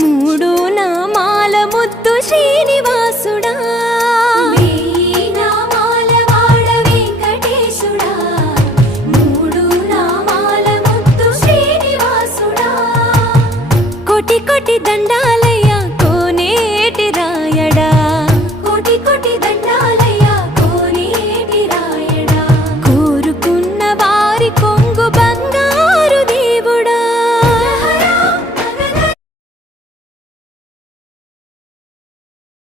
మూడు నామాల ముద్దు శ్రీనివాసుడా, వెయ్యి నామాల వాడ వెంకటేశుడా, మూడు నామాల ముద్దు శ్రీనివాసుడా. కోటి కోటి దండాలయ్యా